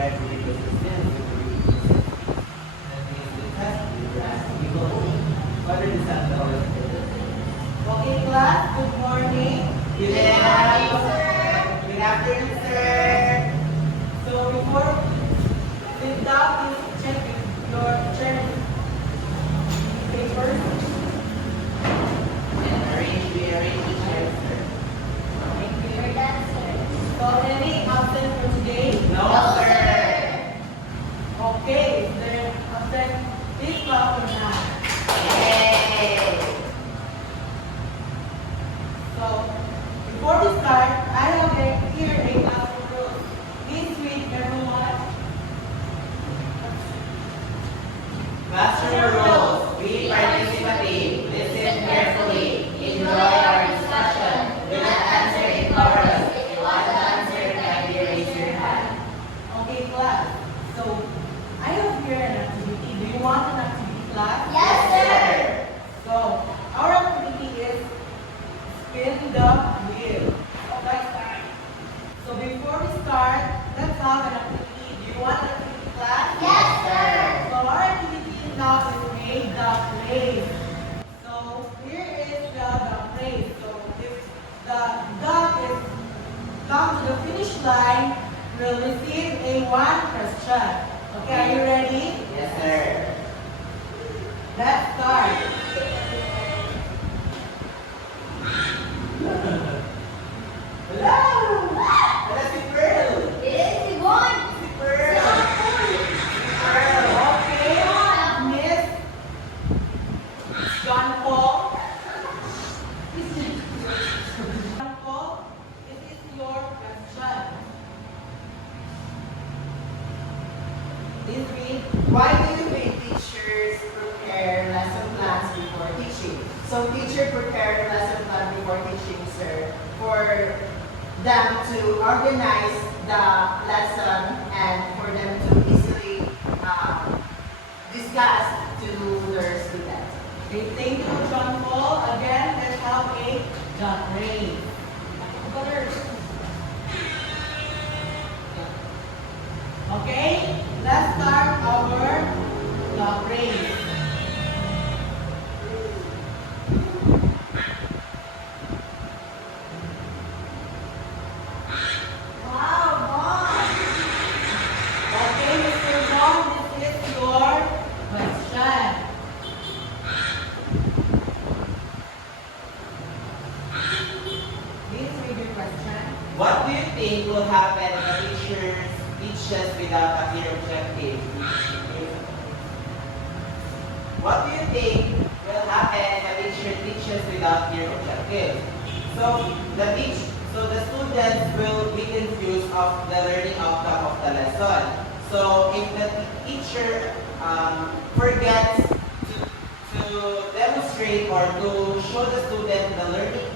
graduate with sustainable resources. That means the test will ask people whether the sample is Okay, class, good morning. Good afternoon, Good afternoon, sir. So before we start, please check your chair papers. And we arrange the chairs, sir. Thank you for that, sir. So any absent for today? No, sir. Okay, if they're absent, please clap for now. Yay! So before we start, I have here a class of rules. Please read everyone. Classroom rules. Be participative. Listen carefully. Enjoy our discussion. Do not answer in chorus. If you want to answer, kindly raise your hand. Okay, class. So I have here an activity. Do you want an activity, class? Yes, sir. So our activity is spin the wheel. Okay, start. So before we start, let's have an activity. Do you want an activity, class? Yes, sir. So our activity now is made the place. So here is the place. So if the duck is come to the finish line, we'll receive a one question. Okay, are you ready? Yes, sir. Let's start. Hello. That's the pearl. It's one. The pearl. Pearl. Okay, Miss John Paul. John Paul, this is your question. Please read. Why do you think teachers prepare lesson plans before teaching? So teacher prepare lesson plan before teaching, sir, for them to organize the lesson and for them to easily discuss to their students. Okay, thank you, John Paul. Again, let's have a John Ray. Okay, let's start our dog race. Wow, Mom. Okay, Mr. John, this is your question. Please read your question. What do you think will happen if a teacher teaches without a clear objective? What do you think will happen if a teacher teaches without clear objective? So the students will be confused of the learning outcome of the lesson. So if the teacher forgets to demonstrate or to show the student the learning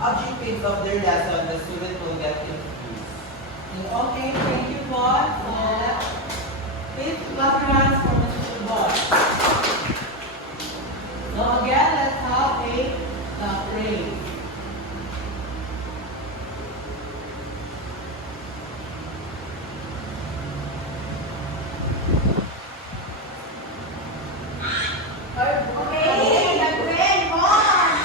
objectives of their lesson, the student will get confused. Okay, thank you, Paul. Please clap your hands for Mr. Paul. So again, let's have a phrase. Okay, the grand one.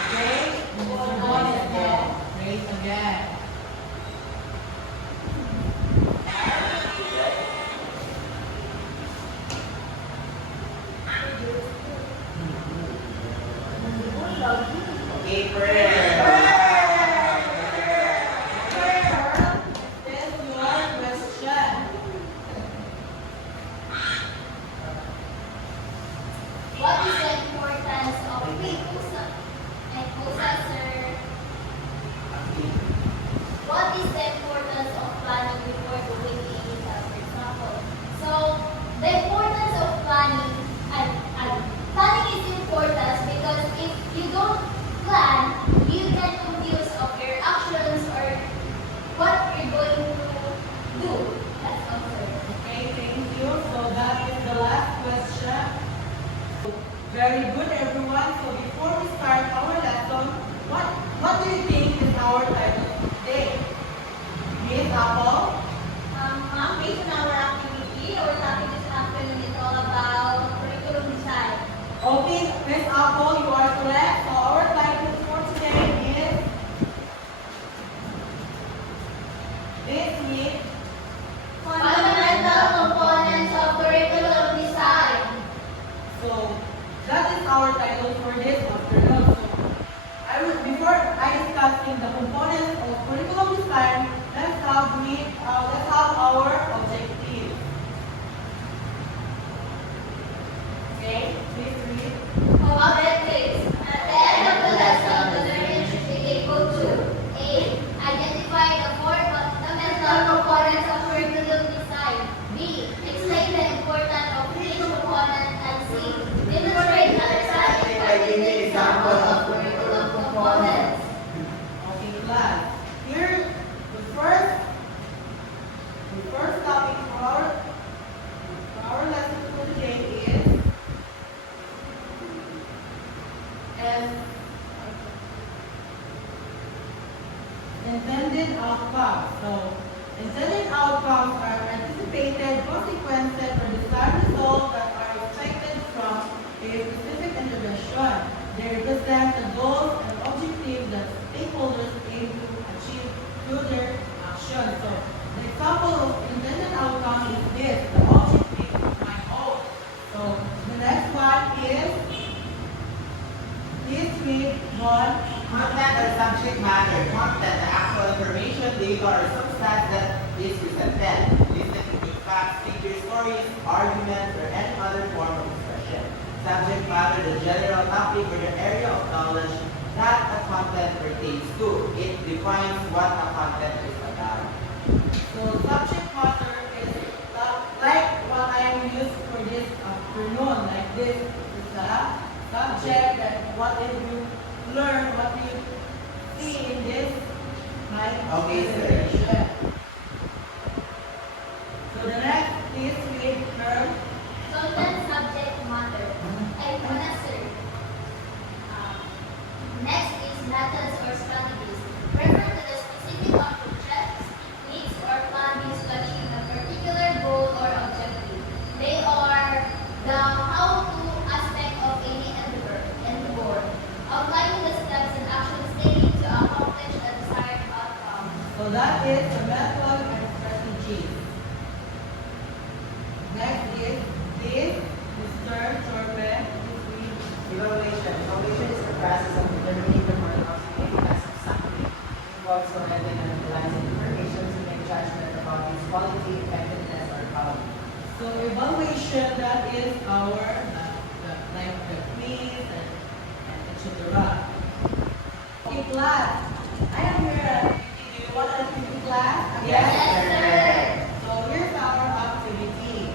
Okay, Mr. Paul is there. Phrase again. discussing the components of curriculum design, let's have our objective. Okay, please read. Objectives. At the end of the lesson, the learner should be able to A. Identify the four fundamental components of curriculum design. B. Explain the importance of each component. And C. Demonstrate understanding by giving examples of curriculum components. Okay, class. Here, the first topic for our lesson for today is intended outcomes. So, intended outcomes are anticipated consequences or desired results that are expected from a specific intervention. They represent the goals and objectives that stakeholders aim to achieve through their action. So, the example of intended outcome is this, the objective of my oath. So, the next one is, please read one. Content or subject matter. Content, the actual information, data, or substance that is presented. Listen to facts, figures, stories, arguments, or any other form of expression. Subject matter, the general topic or the area of knowledge that a content pertains to. It defines what a content is about. So subject matter is like what I am used for this afternoon. Like this is the subject that what did you learn, what do you see in this my Okay, sir. presentation. So the next is with term. Content subject matter. I wanna serve. Next is methods or strategies. Refer to the specific approaches, techniques, or plan used to achieve a particular goal or objective. They are the how-to aspect of any endeavor, outlining the steps and actions taken to accomplish a desired outcome. So that is the method and strategy. Next is this, Mr. Torben. Evaluation. Evaluation is the process of determining the mark of significance of something. Involves collecting and analyzing information to make judgment about its quality, effectiveness, or quality. So evaluation, that is our like the quiz and etc. Okay, class. I am here. Do you want us to do class? Yes, sir. So here's our activity.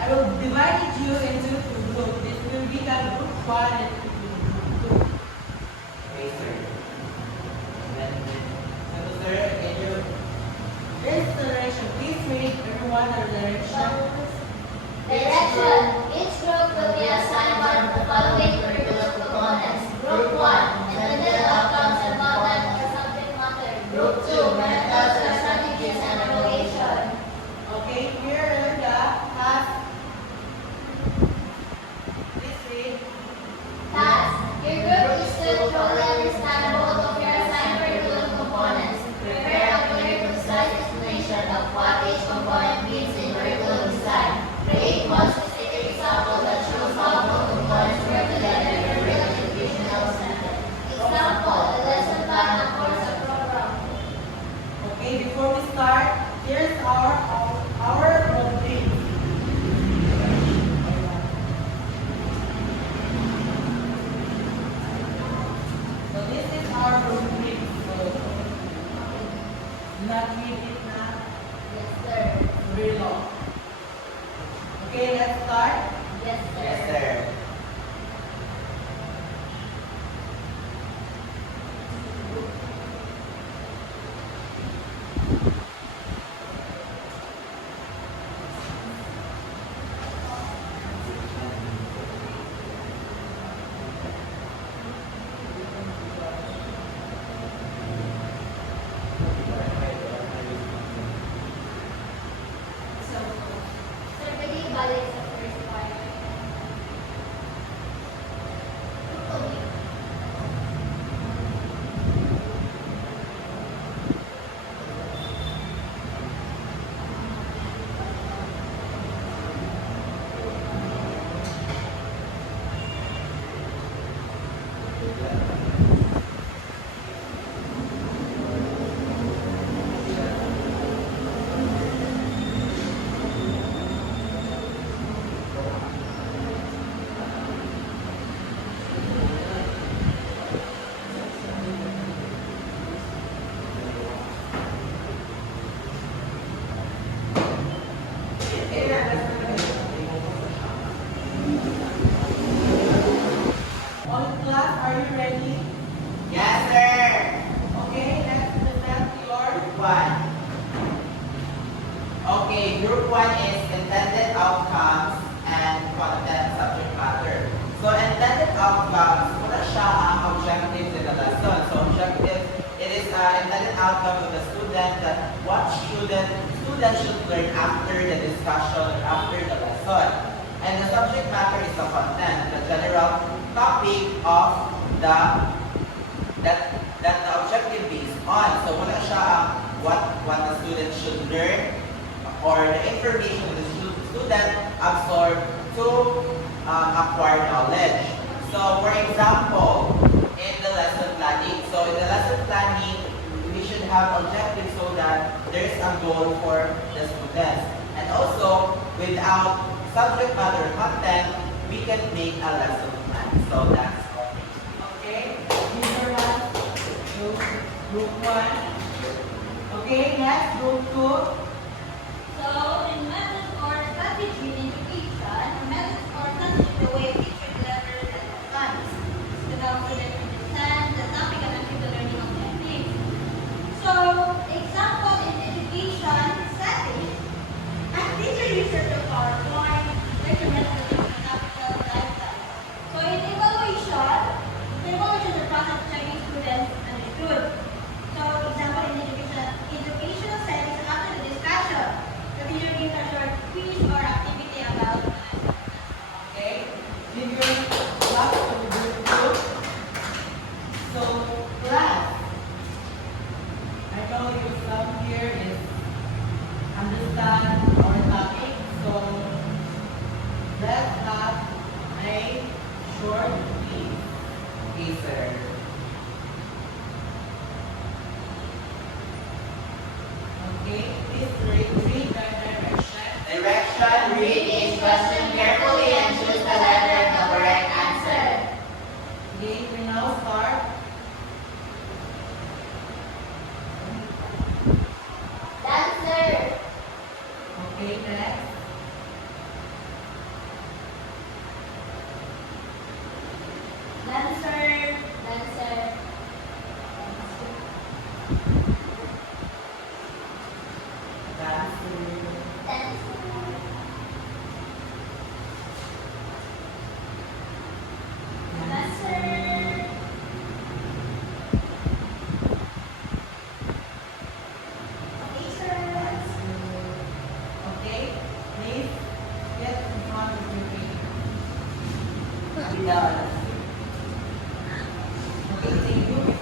I will divide you into two groups. This will be the group 1 and group 2. Okay, sir. Then, sir, can you This direction, please read everyone the direction. Direction. Each group will be assigned one of the following curriculum components. Group 1. Intended outcomes and content or subject matter. Group 2. Methods or strategies and evaluation. Okay, here are the tasks. Please read. Task. Your group is to thoroughly understand both of your assigned curriculum components. Prepare a clear, concise explanation of what each component means in curriculum design. Create one specific example that shows how both components work together in a real educational setting. Example, a lesson plan and course of program. Okay, before we start, here's our rubric. So this is our rubric. So not read it now. Yes, sir. Very long. Okay, let's start. Yes, sir. Yes, sir. Sir, pwede ibalik sa first part. Okay. 1. Okay, group 1 is intended outcomes and content subject matter. So intended outcomes, wala siya ang objectives in the lesson. So objective, it is intended outcome of the student that what student should learn after the discussion or after the lesson. And the subject matter is the content, the general topic of that the objective is on. So wala siya ang what the student should learn or the information that the student absorb to acquire knowledge. So for example, in the lesson planning, we should have objectives so that there is a goal for the students. And also, without subject matter content, we can make a lesson plan. So that's all. Okay, these are last group 1. Okay, next group 2. So, in method or strategy in education, method or strategy the way teacher delivers and plans to help students understand the topic and achieve the learning objectives. So, example in education setting, a teacher uses the PowerPoint, lecture method, and graphical lifestyle. So, in evaluation, the evaluation is the process of checking students understood. So, example in educational settings after the discussion, the teacher gives a short quiz or activity about the lesson. Okay, give your last to group 2. So, class, I know you some here is understand our topic. So, let's have a short quiz. Okay, sir. Okay, please read the direction. Direction, read each question carefully and choose the letter of the correct answer. Okay, we now start. Dancer, Okay, next. dancer, dancer, dancer, teachers. Okay, please get in front of your paper. Without Okay, thank you.